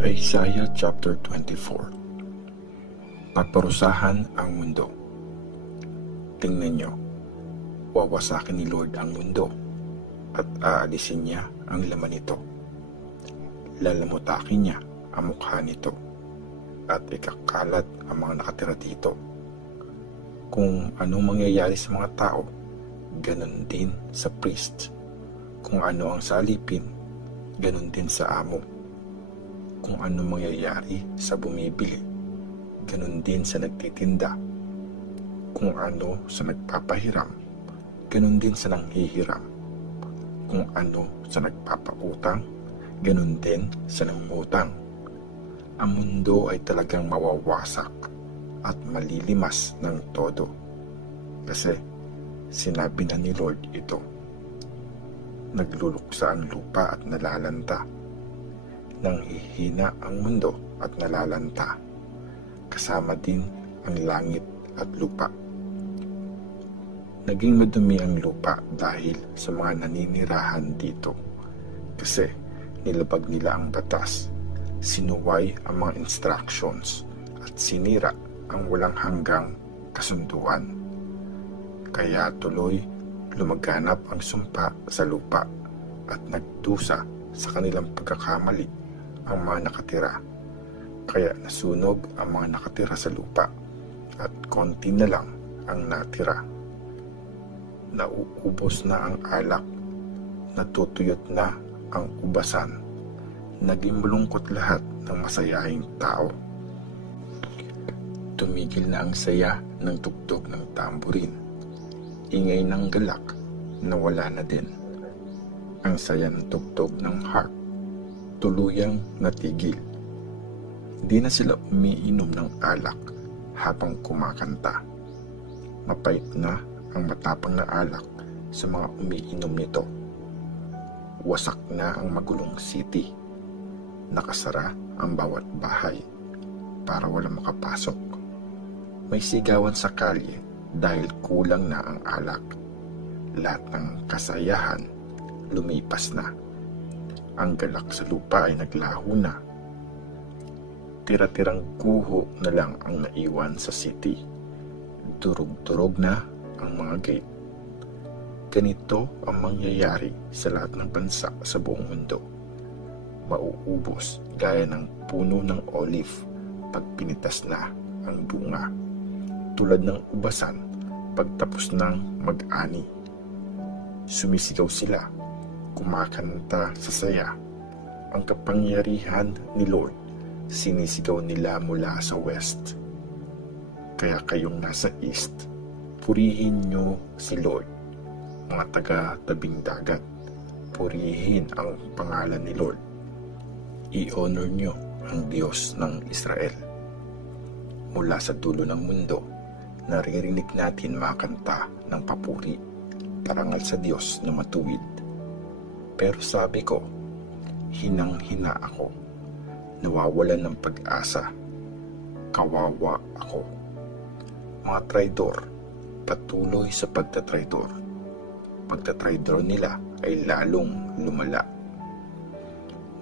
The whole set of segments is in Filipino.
Isaiah chapter 24. Paparusahan ang mundo. Tingnan nyo, wawasakin ni Lord ang mundo at aalisin niya ang laman nito. Lalamutakin niya ang mukha nito at ikakalat ang mga nakatira dito. Kung anong mangyayari sa mga tao, ganun din sa priest. Kung ano ang salipin, ganun din sa amo. Kung ano mangyayari sa bumibili, ganun din sa nagtitinda. Kung ano sa nagpapahiram, ganun din sa nanghihiram. Kung ano sa nagpapautang, ganun din sa nangungutang. Ang mundo ay talagang mawawasak at malilimas ng todo. Kasi sinabi na ni Lord ito. Nagluluksa ang lupa at nalalanta. Nanghihina ang mundo at nalalanta, kasama din ang langit at lupa. Naging madumi ang lupa dahil sa mga naninirahan dito, kasi nilabag nila ang batas, sinuway ang mga instructions, at sinira ang walang hanggang kasunduan. Kaya tuloy lumaganap ang sumpa sa lupa at nagdusa sa kanilang pagkakamali ang mga nakatira. Kaya nasunog ang mga nakatira sa lupa at konti na lang ang natira. Nauubos na ang alak, natutuyot na ang ubasan, naging malungkot lahat ng masayahing tao. Tumigil na ang saya ng tugtog ng tamburin, ingay ng galak nawala na din. Ang saya ng tugtog ng harp tuluyang natigil. Di na sila umiinom ng alak habang kumakanta. Mapait na ang matapang na alak sa mga umiinom nito. Wasak na ang magulong city. Nakasara ang bawat bahay para walang makapasok. May sigawan sa kalye dahil kulang na ang alak. Lahat ng kasayahan lumipas na. Ang galak sa lupa ay naglaho na. Tira-tirang guho na lang ang naiwan sa city. Durog-durog na ang mga gate. Ganito ang mangyayari sa lahat ng bansa sa buong mundo. Mauubos gaya ng puno ng olive pag pinitas na ang bunga. Tulad ng ubasan pagtapos ng mag-ani. Sumisigaw sila, kumakanta sa saya. Ang kapangyarihan ni Lord sinisigaw nila mula sa west. Kaya kayong nasa east, purihin nyo si Lord. Mga taga-tabing dagat, purihin ang pangalan ni Lord. I-honor nyo ang Diyos ng Israel. Mula sa dulo ng mundo, naririnig natin makanta ng papuri, parangal sa Diyos na matuwid. Pero sabi ko, hinang-hina ako, nawawalan ng pag-asa, kawawa ako. Mga traidor, patuloy sa pagtatraidor. Pagtatraidor nila ay lalong lumala.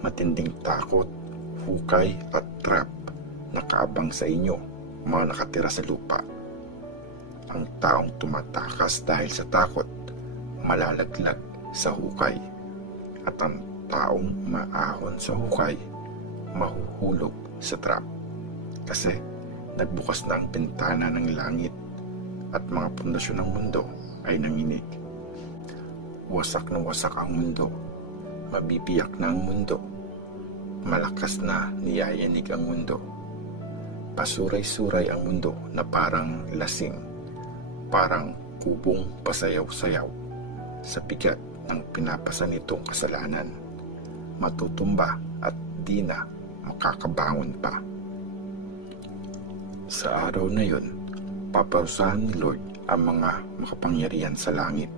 Matinding takot, hukay at trap nakaabang sa inyo, mga nakatira sa lupa. Ang taong tumatakas dahil sa takot, malalaglag sa hukay. At ang taong maahon sa hukay, mahuhulog sa trap. Kasi nagbukas na ang bintana ng langit at mga pundasyon ng mundo ay nanginig. Wasak na wasak ang mundo, mabibiyak na ang mundo, malakas na niyayanig ang mundo. Pasuray-suray ang mundo na parang lasing, parang kubong pasayaw-sayaw sa bigat ng pinapasa nitong kasalanan. Matutumba at di na makakabangon pa. Sa araw na yon, paparusahan ni Lord ang mga makapangyarihan sa langit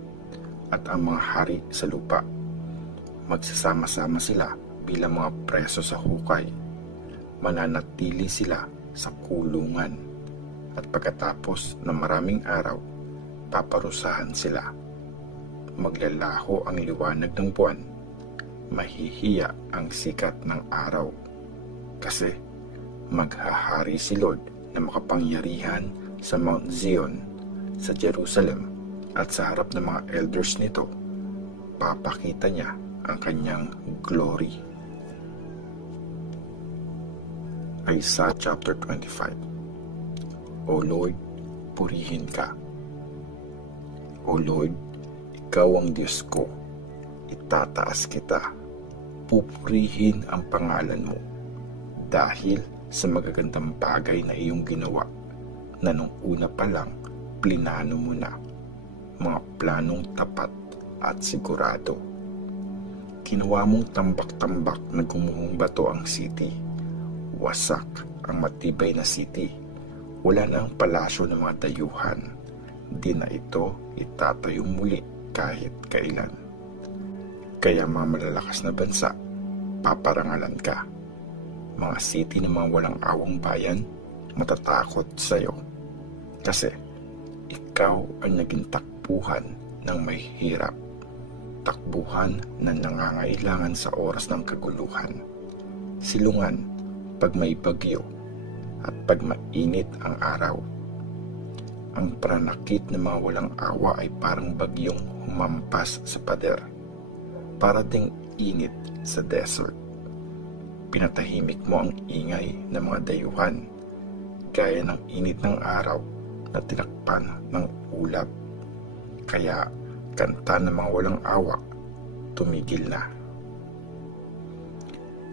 at ang mga hari sa lupa. Magsasama-sama sila bilang mga preso sa hukay. Mananatili sila sa kulungan. At pagkatapos ng maraming araw, paparusahan sila. Maglalaho ang liwanag ng buwan, mahihiya ang sikat ng araw. Kasi maghahari si Lord na makapangyarihan sa Mount Zion, sa Jerusalem, at sa harap ng mga elders nito. Papakita niya ang kanyang glory. Isaiah chapter 25. O Lord, purihin ka. O Lord, ikaw ang Diyos ko. Itataas kita. Pupurihin ang pangalan mo dahil sa magagandang bagay na iyong ginawa na nung una pa lang plinano mo na, mga planong tapat at sigurado. Ginawa mong tambak-tambak na gumuhong bato ang city. Wasak ang matibay na city. Wala na ang palasyo ng mga dayuhan. Di na ito itatayo muli kahit kailan. Kaya mga malalakas na bansa, paparangalan ka. Mga city ng mga walang awang bayan, matatakot sa iyo. Kasi ikaw ang naging takbuhan ng may hirap. Takbuhan na nangangailangan sa oras ng kaguluhan. Silungan pag may bagyo at pag mainit ang araw. Ang pranakit ng mga walang awa ay parang bagyong humampas sa pader. Para ding init sa desert. Pinatahimik mo ang ingay ng mga dayuhan, gaya ng init ng araw na tinakpan ng ulap. Kaya kanta ng mga walang awa, tumigil na.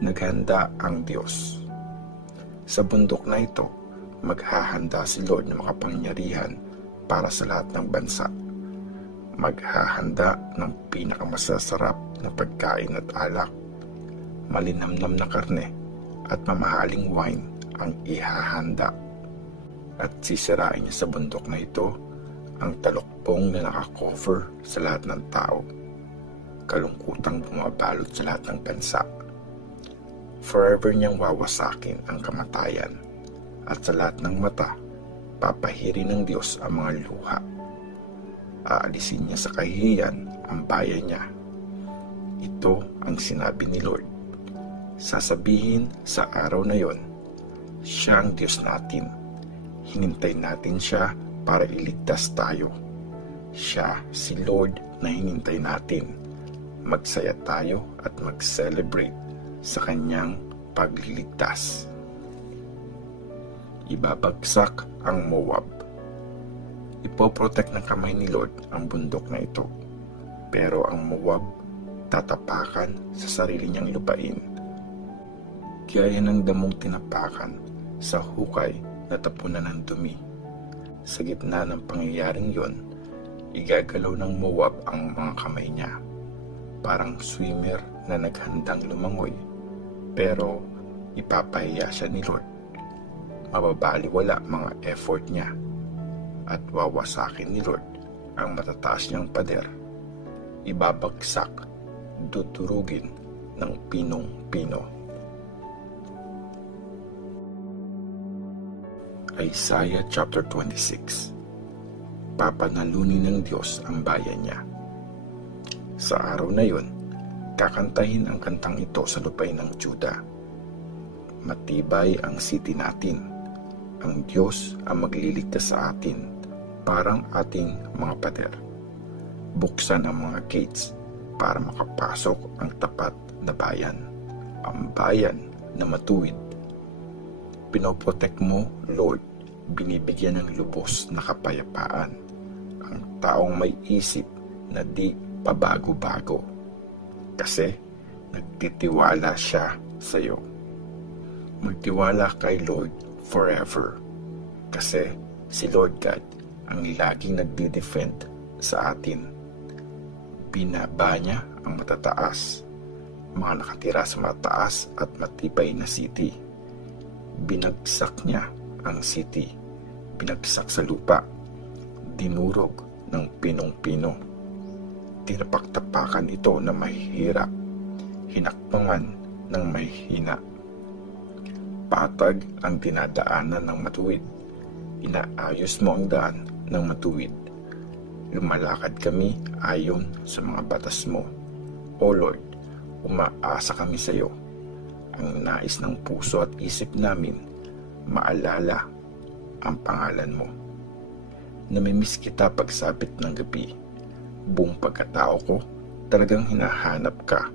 Naghanda ang Diyos. Sa bundok na ito, maghahanda si Lord na makapangyarihan para sa lahat ng bansa. Maghahanda ng pinakamasasarap na pagkain at alak. Malinamnam na karne at mamahaling wine ang ihahanda. At sisirain niya sa bundok na ito ang talukpong na nakakover sa lahat ng tao. Kalungkutang bumabalot sa lahat ng bansa. Forever niyang wawasakin ang kamatayan, at sa lahat ng mata, papahirin ng Diyos ang mga luha. Aalisin niya sa kahihiyan ang bayan niya. Ito ang sinabi ni Lord. Sasabihin sa araw na yon, siya ang Diyos natin. Hinintay natin siya para iligtas tayo. Siya si Lord na hinintay natin. Magsaya tayo at mag-celebrate sa kanyang pagliligtas. Ibabagsak ang Moab. Ipoprotect ng kamay ni Lord ang bundok na ito. Pero ang Moab, tatapakan sa sarili niyang lupain. Gaya ng damong tinapakan sa hukay na tapunan ng dumi. Sa gitna ng pangyayaring yon, igagalaw ng Moab ang mga kamay niya. Parang swimmer na naghandang lumangoy. Pero ipapahiya siya ni Lord. Mababaliwala mga effort niya. At wawasakin ni Lord ang matataas niyang pader. Ibabagsak, dudurugin ng pinong-pino. Isaiah chapter 26. Papanalunin ng Diyos ang bayan niya. Sa araw na yon, kakantahin ang kantang ito sa lupain ng Juda. Matibay ang city natin. Ang Diyos ang magliligtas sa atin, parang ating mga pader. Buksan ang mga gates para makapasok ang tapat na bayan, ang bayan na matuwid. Pinoprotect mo, Lord, binibigyan ng lubos na kapayapaan ang taong may isip na di pabago-bago. Kasi nagtitiwala siya sa iyo. Magtiwala kay Lord forever. Kasi si Lord God ang laging nagdi-defend sa atin. Binaba niya ang matataas, mga nakatira sa mataas at matibay na city. Binagsak niya ang city, binagsak sa lupa, dinurog ng pinong-pino. Tinapaktapakan ito na mahihirap, hinakpangan ng mahihina. Patag ang dinadaanan ng matuwid. Inaayos mo ang daan ng matuwid. Lumalakad kami ayon sa mga batas mo. O Lord, umaasa kami sa iyo. Ang nais ng puso at isip namin, maalala ang pangalan mo. Namimiss kita pagsapit ng gabi. Buong pagkatao ko, talagang hinahanap ka.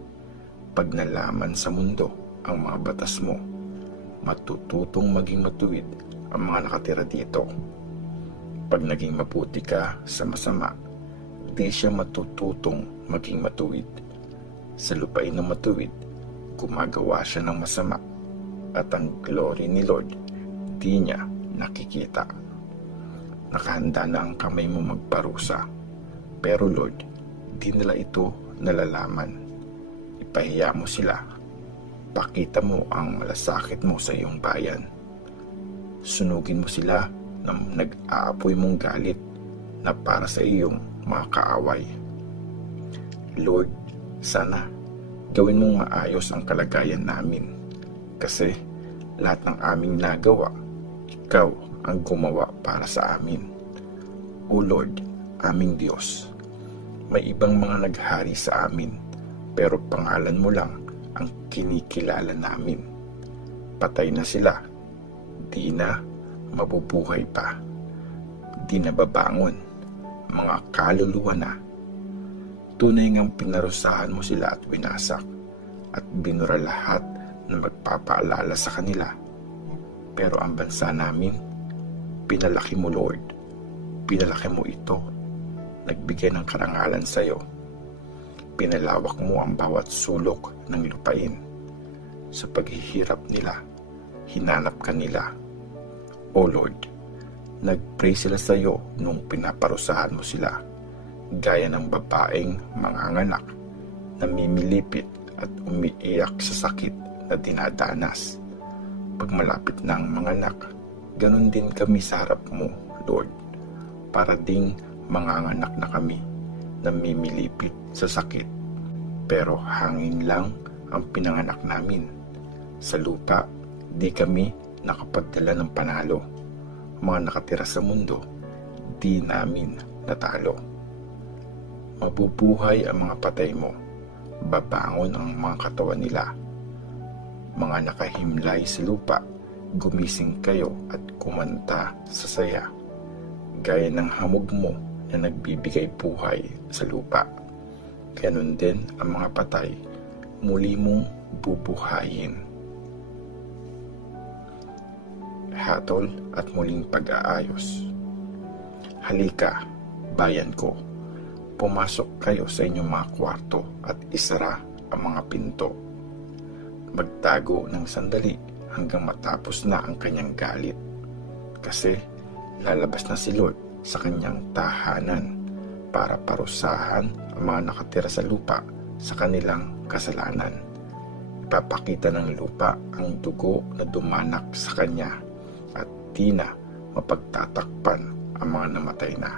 Pag nalaman sa mundo ang mga batas mo, matututong maging matuwid ang mga nakatira dito. Pag naging mabuti ka sa masama, di siya matututong maging matuwid. Sa lupain ng matuwid, gumagawa siya ng masama, at ang glory ni Lord di niya nakikita. Nakahanda na ang kamay mo magparusa, pero Lord, di nila ito nalalaman. Ipahiya mo sila. Pakita mo ang malasakit mo sa iyong bayan. Sunugin mo sila ng nag-aapoy mong galit na para sa iyong mga kaaway. Lord, sana gawin mong maayos ang kalagayan namin, kasi lahat ng aming nagawa, ikaw ang gumawa para sa amin. O Lord, aming Diyos, may ibang mga naghari sa amin, pero pangalan mo lang ang kinikilala namin. Patay na sila, di na mabubuhay pa, di na babangon, mga kaluluwa na. Tunay ngang pinarusahan mo sila at winasak, at binura lahat na magpapaalala sa kanila. Pero ang bansa namin, pinalaki mo Lord, pinalaki mo ito, nagbigay ng karangalan sa iyo. Pinalawak mo ang bawat sulok ng lupain. Sa paghihirap nila, hinanap ka nila. O Lord, nag-pray sila sa iyo nung pinaparusahan mo sila, gaya ng babaeng manganganak, namimilipit at umiiyak sa sakit na dinadanas. Pag malapit na ang manganak, ganun din kami sa harap mo, Lord, para ding manganganak na kami, namimilipit sa sakit. Pero hangin lang ang pinanganak namin. Sa lupa, di kami nakapagdala ng panalo. Mga nakatira sa mundo, di namin natalo. Mabubuhay ang mga patay mo, babangon ang mga katawan nila. Mga nakahimlay sa lupa, gumising kayo at kumanta sa saya, gaya ng hamog mo na nagbibigay buhay sa lupa. Ganon din ang mga patay, muli mong bubuhayin. Hatol at muling pag-aayos. Halika, bayan ko, pumasok kayo sa inyong mga kwarto at isara ang mga pinto. Magtago ng sandali hanggang matapos na ang kanyang galit, kasi lalabas na si Lord sa kanyang tahanan para parusahan ang mga nakatira sa lupa sa kanilang kasalanan. Ipapakita ng lupa ang dugo na dumanak sa kanya, at di na mapagtatakpan ang mga namatay na.